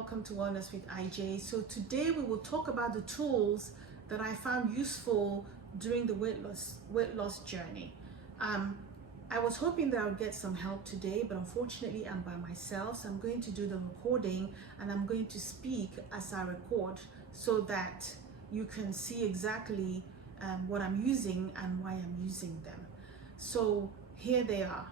welcome to Wellness with IJ. So today we will talk about the tools that I found useful during the weight loss journey. I was hoping that I would get some help today, but unfortunately I'm by myself, so I'm going to do the recording and I'm going to speak as I record so that you can see exactly what I'm using and why I'm using them. So here they are.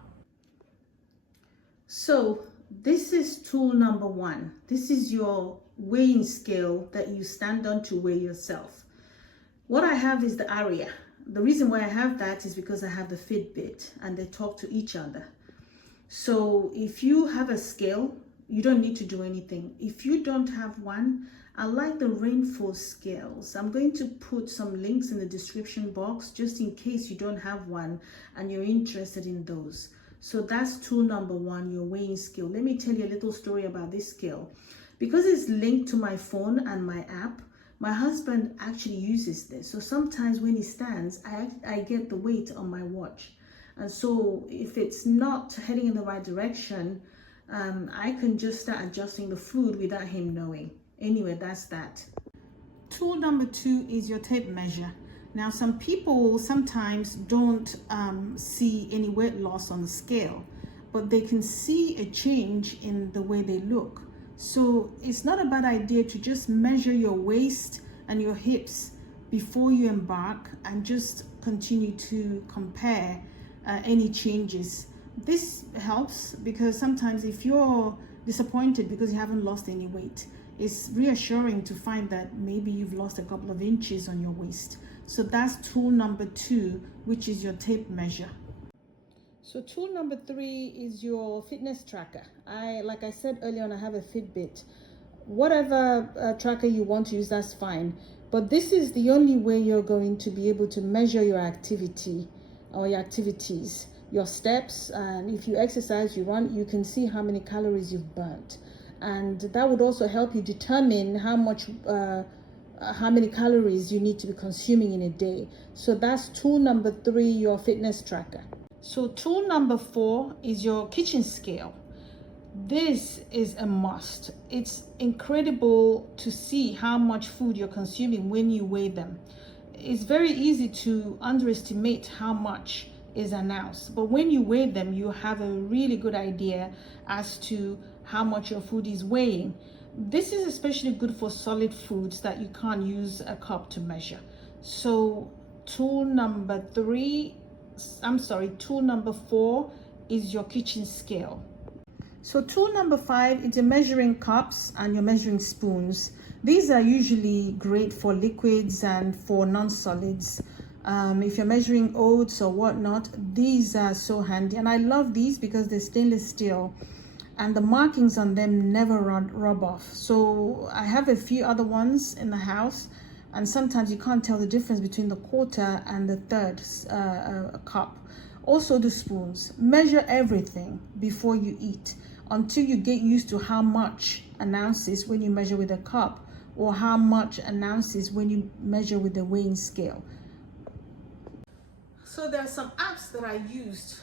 So this is tool number one. This is your weighing scale that you stand on to weigh yourself. What I have is the Aria. The reason why I have that is because I have the Fitbit and they talk to each other. So if you have a scale, you don't need to do anything. If you don't have one, I like the RENPHO scales. I'm going to put some links in the description box just in case you don't have one and you're interested in those. So that's tool number one, your weighing scale. Let me tell you a little story about this scale. Because it's linked to my phone and my app, my husband actually uses this. So sometimes when he stands, I get the weight on my watch. And so if it's not heading in the right direction, I can just start adjusting the food without him knowing. Anyway, that's that. Tool number two is your tape measure. Now, some people sometimes don't see any weight loss on the scale, but they can see a change in the way they look. So it's not a bad idea to just measure your waist and your hips before you embark and just continue to compare any changes. This helps because sometimes if you're disappointed because you haven't lost any weight, it's reassuring to find that maybe you've lost a couple of inches on your waist. So that's tool number two, which is your tape measure. So tool number three is your fitness tracker. Like I said earlier on, I have a Fitbit. Whatever tracker you want to use, that's fine. But this is the only way you're going to be able to measure your activity or your activities, your steps. And if you exercise, you run, you can see how many calories you've burnt. And that would also help you determine how many calories you need to be consuming in a day. So that's tool number three, your fitness tracker. So tool number four is your kitchen scale. This is a must. It's incredible to see how much food you're consuming when you weigh them. It's very easy to underestimate how much is an ounce, but when you weigh them, you have a really good idea as to how much your food is weighing. This is especially good for solid foods that you can't use a cup to measure. So tool number four is your kitchen scale. So tool number five is your measuring cups and your measuring spoons. These are usually great for liquids and for non-solids. If you're measuring oats or whatnot, these are so handy. And I love these because they're stainless steel and the markings on them never rub off. So I have a few other ones in the house, and sometimes you can't tell the difference between the quarter and the third cup. Also the spoons. Measure everything before you eat until you get used to how much an ounce is when you measure with a cup or how much an ounce is when you measure with the weighing scale. So there are some apps that I used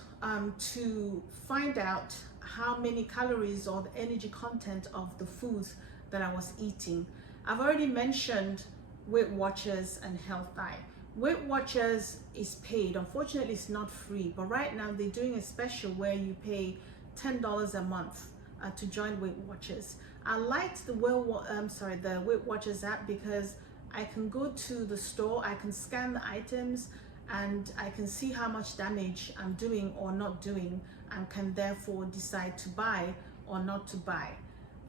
to find out how many calories or the energy content of the foods that I was eating. I've already mentioned Weight Watchers and Health Eye. Weight Watchers is paid. Unfortunately, it's not free, but right now they're doing a special where you pay $10 a month to join Weight Watchers. I liked the Weight Watchers app because I can go to the store, I can scan the items, and I can see how much damage I'm doing or not doing, and can therefore decide to buy or not to buy.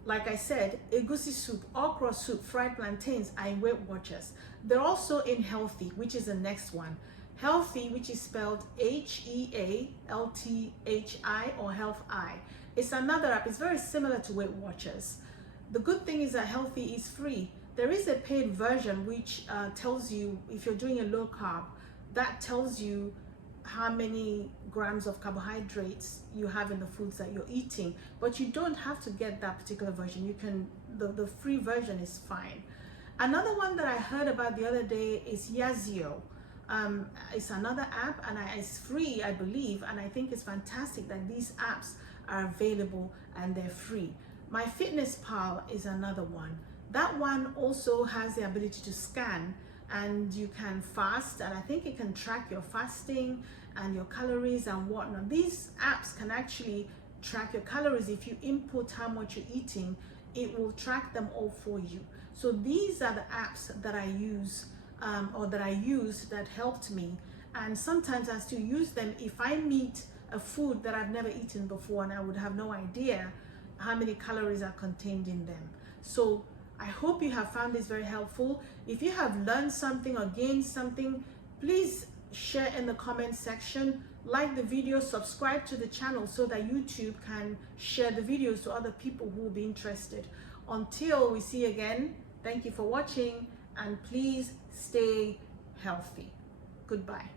Like I said, egusi soup, okra soup, fried plantains are in Weight Watchers. They're also in Healthy, which is the next one. Healthy, which is spelled HEALTHI or Health Eye. It's another app. It's very similar to Weight Watchers. The good thing is that Healthy is free. There is a paid version which tells you if you're doing a low carb, that tells you how many grams of carbohydrates you have in the foods that you're eating, but you don't have to get that particular version. You can, the free version is fine. Another one that I heard about the other day is Yazio. It's another app and it's free, I believe, and I think it's fantastic that these apps are available and they're free. My Fitness Pal is another one. That one also has the ability to scan, and you can fast, and I think it can track your fasting and your calories and whatnot. These apps can actually track your calories. If you input how much you're eating, it will track them all for you. So these are the apps that I use or that I used that helped me, and sometimes I still use them if I meet a food that I've never eaten before and I would have no idea how many calories are contained in them. So I hope you have found this very helpful. If you have learned something or gained something, please share in the comment section, like the video, subscribe to the channel so that YouTube can share the videos to other people who will be interested. Until we see again, thank you for watching, and please stay healthy. Goodbye.